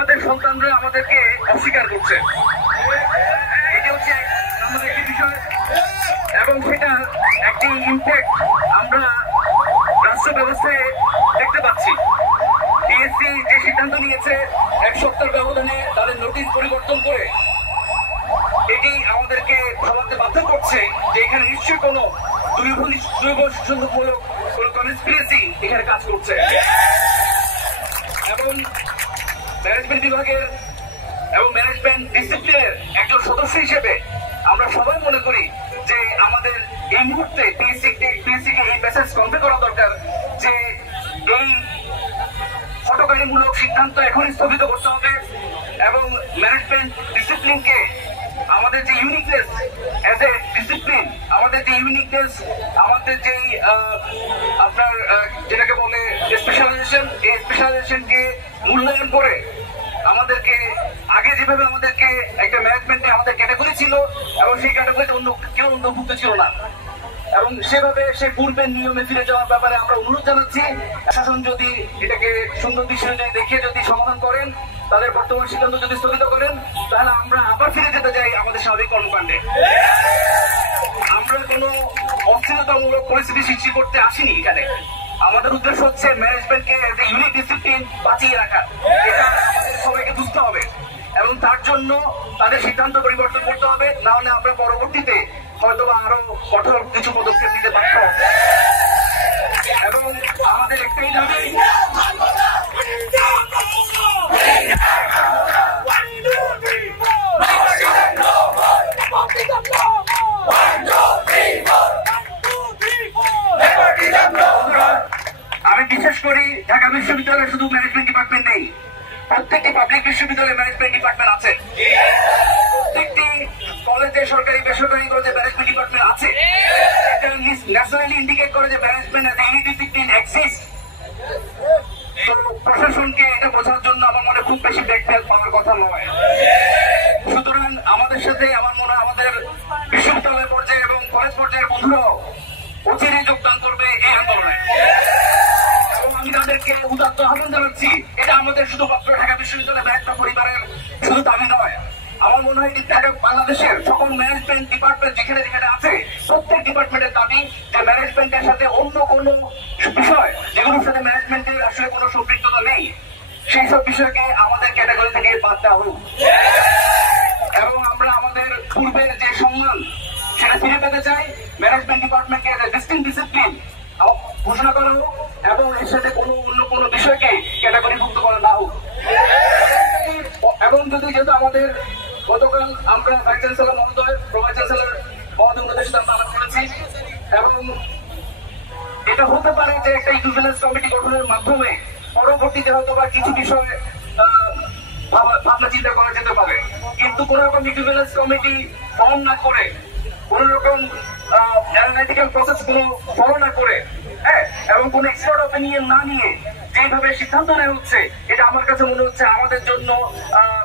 আমাদের সন্তানরা আমাদেরকে অস্বীকার করছে, এটি হচ্ছে আমাদের একটি বিষয় এবং সেটা একটি ইম্প্যাক্ট আমরা রাষ্ট্র ব্যবস্থায় দেখতে পাচ্ছি। টিএসসি যে সিদ্ধান্ত নিয়েছে 1 সপ্তাহের ব্যবধানে তাদের নোটিশ পরিবর্তন করে, এটি আমাদেরকে ভাবতে বাধ্য করছে যে এখানে নিশ্চয়ই কোনো দুর্বলমূলক কোনো কনস্পিরেসি এখানে কাজ করছে। এবং ম্যানেজমেন্ট বিভাগের এবং ম্যানেজমেন্ট ডিসিপ্লিনের একজন সদস্য হিসেবে আমরা সবাই মনে করি যে আমাদের এই মুহূর্তে পিএসসিকে এই মেসেজ কনভে করা দরকার যে এই হটকারীমূলক সিদ্ধান্ত এখনই স্থগিত করতে হবে এবং ম্যানেজমেন্ট ডিসিপ্লিনকে আমাদের যে ইউনিকনেস এজ এ ডিসিপ্লিন, আমাদের যে ইউনিকনেস, আমাদের যেই আপনার যেটাকে বলে স্পেশালাইজেশন, এই স্পেশালাইজেশনকে মূল্যায়ন করে আমাদেরকে আগে যেভাবে আমাদেরকে একটা ম্যানেজমেন্টে আমাদের ক্যাটাগরি ছিল এবং সেই ক্যাটাগরিতে অন্য কেউ অন্তর্ভুক্ত ছিল না এবং সেভাবে সে পূর্বের নিয়মে ফিরে যাওয়ার ব্যাপারে আমরা অনুরোধ জানাচ্ছি। শাসন যদি এটাকে সুন্দর দৃষ্টিতে দেখে যদি সমাধান করেন, তাদের বর্তমান সিদ্ধান্ত যদি স্থগিত করেন, তাহলে আমরা আবার ফিরে যেতে চাই আমাদের স্বাভাবিক কর্মকাণ্ডে। আমরা কোনো অস্থিরতামূলক পরিস্থিতি সৃষ্টি করতে আসিনি এখানে। আমাদের উদ্দেশ্য হচ্ছে ম্যানেজমেন্টকে ইউনিক ডিসিপ্লিন বাঁচিয়ে রাখা, এটা আমাদের সবাইকে বুঝতে হবে এবং তার জন্য তাদের সিদ্ধান্ত পরিবর্তন করতে হবে, না হলে আমরা পরবর্তীতে হয়তো আরো কঠোর কিছু পদক্ষেপ নিতে পারতাম। এবং আমাদের একটাই দাবি, আমি বিশেষ করি ঢাকা বিশ্ববিদ্যালয়ে শুধু ম্যানেজমেন্ট ডিপার্টমেন্ট নেই, প্রত্যেকটি পাবলিক বিশ্ববিদ্যালয়ে ম্যানেজমেন্ট ডিপার্টমেন্ট আছে, প্রত্যেকটি কলেজে সরকারি বেসরকারি কলেজে ম্যানেজমেন্ট ডিপার্টমেন্ট আছে। এটা ন্যাশনালি ইন্ডিকেট করে যে management as a unique discipline exist. তো প্রশাসনকে এটা বোঝার জন্য আমার মনে খুব বেশি ব্যাকফেল পাওয়ার কথা নয়। সুতরাং আমাদের সাথে আমার মনে হয় আমাদের বিশ্ববিদ্যালয় পর্যায়ে এবং কলেজ পর্যায়ের বন্ধুরাও অচিরেই যোগদান করবে এই আন্দোলনে এবং আমি তাদেরকে উদাত্ত আহ্বান জানাচ্ছি। এটা আমাদের শুধুমাত্র ঢাকা বিশ্ববিদ্যালয় ম্যানেজমেন্ট পরিবারের শুধু দাবি নয়, আমার মনে হয় ঢাকা বাংলাদেশের সকল ম্যানেজমেন্ট ডিপার্টমেন্ট যেখানে যেখানে আছে প্রত্যেক ডিপার্টমেন্টের দাবি যে ম্যানেজমেন্টের সাথে অন্য কোনো বিষয় যেগুলোর সাথে ম্যানেজমেন্টের আসলে কোনো সম্পৃক্ততা নেই, সেই সব বিষয়কে আমাদের ক্যাটাগরি থেকে বাদ দেওয়া হোক এবং আমরা আমাদের পূর্বের যে সম্মান সেটা ফিরে পেতে চাই। ম্যানেজমেন্ট ডিপার্টমেন্টকে ডিস্টিংক্ট ডিসিপ্লিন ঘোষণা করা হোক এবং এর সাথে কোনো অন্য কোনো বিষয়কে ক্যাটাগরিভুক্ত করা না হোক। এবং যদি যেহেতু আমাদের গতকাল আমরা ভাইস চ্যান্সেলর মহোদয়, প্রভাইস চ্যান্সেলর মহোদয় সাথে আমরা আলাপ করেছি এবং এটা হতে পারে যে একটা ইকুইভ্যালেন্স কমিটি গঠনের মাধ্যমে পরবর্তীতে হয়তো বা কিছু বিষয় ভাবনা চিন্তা করা যেতে পারে, কিন্তু কোন রকম ইকুইভ্যালেন্স কমিটি ফর্ম না করে, কোন রকম অ্যানালিটিক্যাল প্রসেস কোনো ফলো না করে, হ্যাঁ, এবং কোন এক্সপার্ট অপিনিয়ন না নিয়ে যেভাবে সিদ্ধান্ত নেওয়া হচ্ছে, এটা আমার কাছে মনে হচ্ছে আমাদের জন্য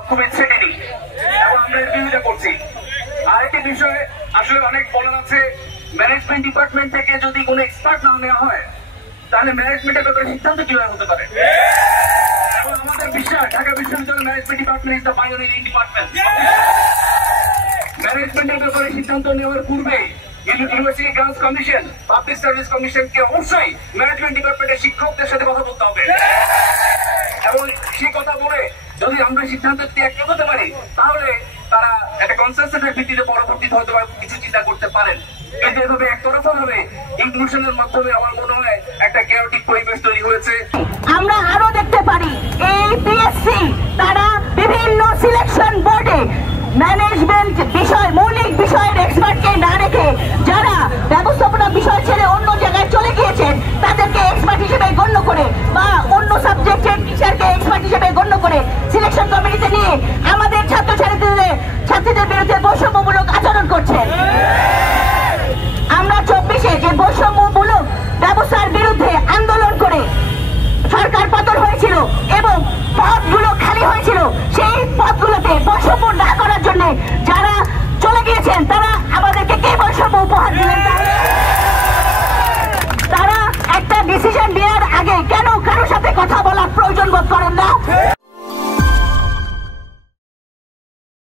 খুবই থ্রেটেনিং এবং আমরা এর বিরোধিতা করছি। আরেকটি বিষয় আসলে অনেক বলার আছে, ম্যানেজমেন্ট ডিপার্টমেন্ট থেকে যদি কোনো এক্সপার্ট না নেওয়া হয় তাহলে ম্যানেজমেন্টের ব্যাপারে সিদ্ধান্ত কিভাবে হতে পারে? এবং আমাদের বিশ্বাস ঢাকা বিশ্ববিদ্যালয় management department is the pioneering department. ম্যানেজমেন্টের ব্যাপারে সিদ্ধান্ত নেওয়ার পূর্বে university grants commission, public service কমিশনকে অবশ্যই ম্যানেজমেন্ট ডিপার্টমেন্টের শিক্ষকদের সাথে কথা বলতে হবে এবং সেই কথা বলে যদি আমরা সিদ্ধান্ত ত্যাগ করতে পারি তাহলে তারা একটা কনসেনসাসের ভিত্তিতে পরবর্তীতে হয়তো কিছু চিন্তা করতে পারেন। কিন্তু এভাবে একতরফা ভাবে ইনক্লুশনের মাধ্যমে আমার মনে হয় একটা কেওটিক পরিবেশ তৈরি হয়েছে। আমরা আরো দেখতে পারি এই পিএসসি তারা বিভিন্ন সিলেকশন বোর্ডে ম্যানেজমেন্ট বিষয়, মৌলিক বিষয়ের এক্সপার্টকে না রেখে যারা ব্যবস্থাপনা বিষয় ছেড়ে অন্য জায়গায় চলে গিয়েছেন তাদেরকে এক্সপার্ট হিসেবে গণ্য করে বা অন্য সাবজেক্টের টিচারকে এক্সপার্ট হিসেবে গণ্য করে সিলেকশন কমিটিতে নিয়ে আমাদের ছাত্রীদের বিরুদ্ধে বৈষম্যমূলক আচরণ করছেন। আমরা 24-এ যে বৈষম্যমূলক ব্যবস্থার বিরুদ্ধে আন্দোলন করে সরকার পতন হয়েছিল এবং পদগুলো খালি হয়েছিল, সেই পদগুলোতে বৈষম্য না করার জন্য যারা চলে গিয়েছেন তারা আমাদেরকে কে বৈষম্য উপহার দিলেন? তারা একটা ডিসিশন নেওয়ার আগে কেন কারোর সাথে কথা বলার প্রয়োজন বোধ করেন না?